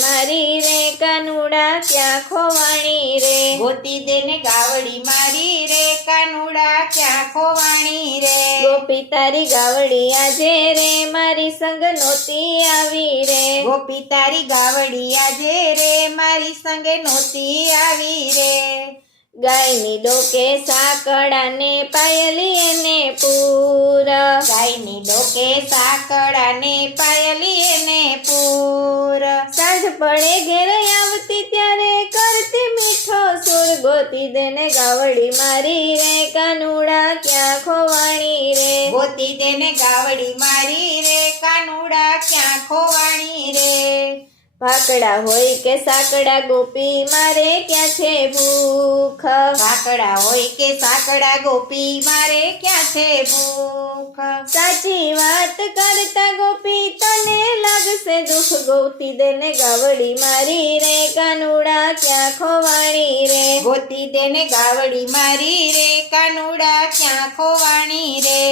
મારી રે કાનુડા ક્યાં ખોવાણી રે। ગોતી દે ને ગાવડી મારી રે કાનુડા ક્યાં ખોવાણી રે। ગોપી તારી ગાવડી આજે રે મારી સંગ નહોતી આવી રે। ગોપી તારી ગાવડી આજે રે મારી સંગે નહોતી આવી રે। ગાયની ડોકે સાકડા ને પાયલી એને પૂર। ગાયની ડોકે સાકડા ને પાયલી એને પૂર। સાંજ પડે ઘેર આવતી ત્યારે કરતી મીઠો સુર। ગોતી દે ને ગાવડી મારી રે કાનુડા ક્યાં ખોવાણી રે। ગોતી દે ને ગાવડી મારી રે કાનુડા ક્યાં ખોવાણી રે। ભાકડા હોય કે સાકડા ગોપી મારે ક્યાં છે ભૂખ। ભાકડા હોય કે સાકડા ગોપી મારે ક્યાં છે ભૂખ। સાચી વાત કરતા ગોપી તને લાગશે દુઃખ। ગોતી દે ને ગાવડી મારી રે કાનુડા ક્યાં ખોવાણી રે। ગોતી દે ને ગાવડી મારી રે કાનુડા ક્યાં ખોવાણી રે।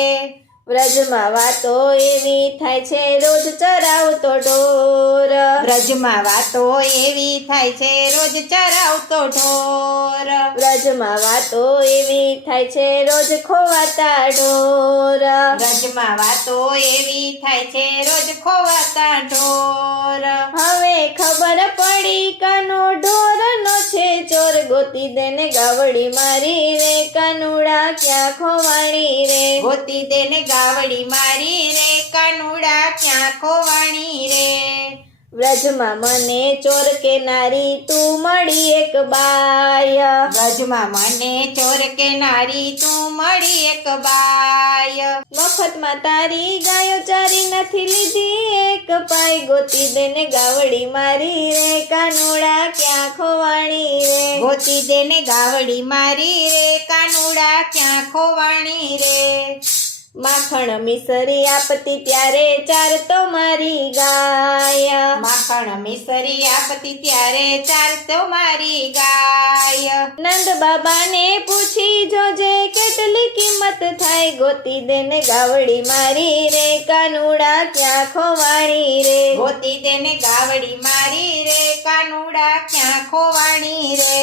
વ્રજમાં વાતો એવી થાય છે રોજ ચરાવતો ઢોર। વ્રજમાં વાતો એવી થાય છે રોજ ચરાવતો ઢોર। વ્રજમાં વાતો એવી થાય છે રોજ ખોવાતા ઢોર। વ્રજમાં વાતો એવી થાય છે રોજ ખોવાતા ઢોર। હવે ખબર પડી કાનો ઢોરનો છે ચોર। ગોતી દે ને ગાવડી મારી રે કાનુડા ક્યાં ખોવાણી રે। ગોતી દે ને ગાવડી મારી રે કાનુડા ક્યાં ખોવાણી રે। વ્રજમાં મને ચોર કે નારી તું મળી એક બાય। વ્રજમાં મને ચોર કે નારી તું મળી એક બાય। મફતમાં તારી ગાયો ચારી નથી લીધી એક પાય। ગોતી દે ને ગાવડી મારી રે કાનુડા ક્યાં ખોવાણી રે। ગોતી દે ને ગાવડી મારી રે કાનુડા ક્યાં ખોવાણી રે। માખણ મિસરી આપતી ત્યારે ચારતો મારી ગાય। માખણ મિસરી આપતી ત્યારે ચાલતો મારી ગાય। નંદ બાબાને પૂછી જોજે કેટલી કિંમત થાય। ગોતી દે ને ગાવડી મારી રે કાનુડા ક્યાં ખોવાણી રે। ગોતી દે ને ગાવડી મારી રે કાનુડા ક્યાં ખોવાણી રે।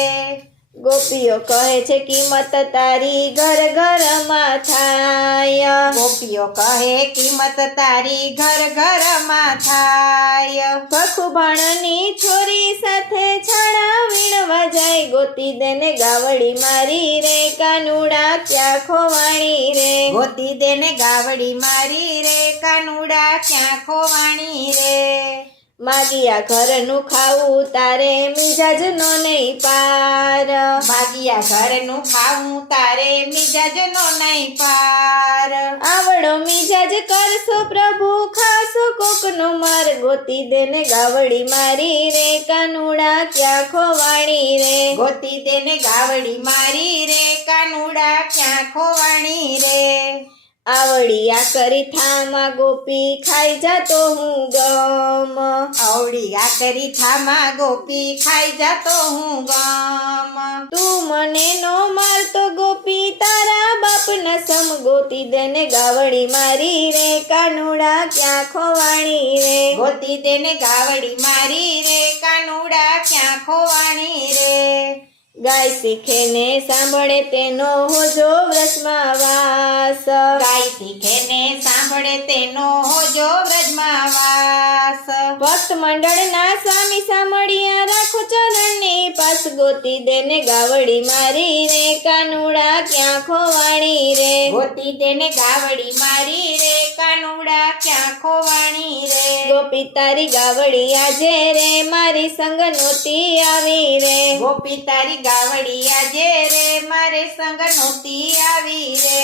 ગોપીઓ કહે છે કિંમત તારી ઘર ઘરમાં થાય। ગોપીઓ કહે કિંમત તારી ઘર ઘરમાં થાય। ભખુભાણની છોરી સાથે છાણા વીણવા જાય। ગોતી દે ને ગાવડી મારી રે કાનુડા ક્યાં ખોવાણી રે। ગોતી દે ને ગાવડી મારી રે કાનુડા ક્યાં ખોવાણી રે। માગિયા ઘરનું ખાવું તારે મિજાજનો નહીં પાર। માગિયા ઘરનું ખાવું તારે મિજાજનો નહીં પાર। આવડો મિજાજ કરશો પ્રભુ ખાશો કોકનો માર। ગોતી દે ને ગાવડી મારી રે કાનુડા ક્યાં ખોવાણી રે। ગોતી દે ને ગાવડી મારી રે કાનુડા ક્યાં ખોવાણી રે। આવડી આ કરી થામાં ગોપી ખાઈ જાતો હું ગમ। આવડી આ કરી થામાં ગોપી ખાઈ જાતો હું ગમ। તું મને નો મારતો ગોપી તારા બાપના સમ। ગોતી દે ને ગાવડી મારી રે કાનુડા ક્યાં ખોવાણી રે। ગોતી દે ને ગાવડી મારી રે કાનુડા ક્યાં ખોવાણી રે। ગાય શીખે ને સાંભળે તેનો હોજો વ્રજમાં વાસ। ગાય શીખે ને સાંભળે તેનો હોજો વ્રજમાં વાસ। ભક્ત મંડળના સ્વામી સાંભળ્યા રાખો ચરણની પાસ। ગોતી દે ને ગાવડી મારી રે કાનુડા ક્યાં ખોવાણી રે। ગોતી દે ને ગાવડી મારી રે કાનુડા ક્યાં ખોવાણી રે। ગોપી તારી ગાવડી આજે રે મારી સંગ નહોતી આવી રે। ગોપી તારી ગાવડી આજે રે મારે સંગ નહોતી આવી રે।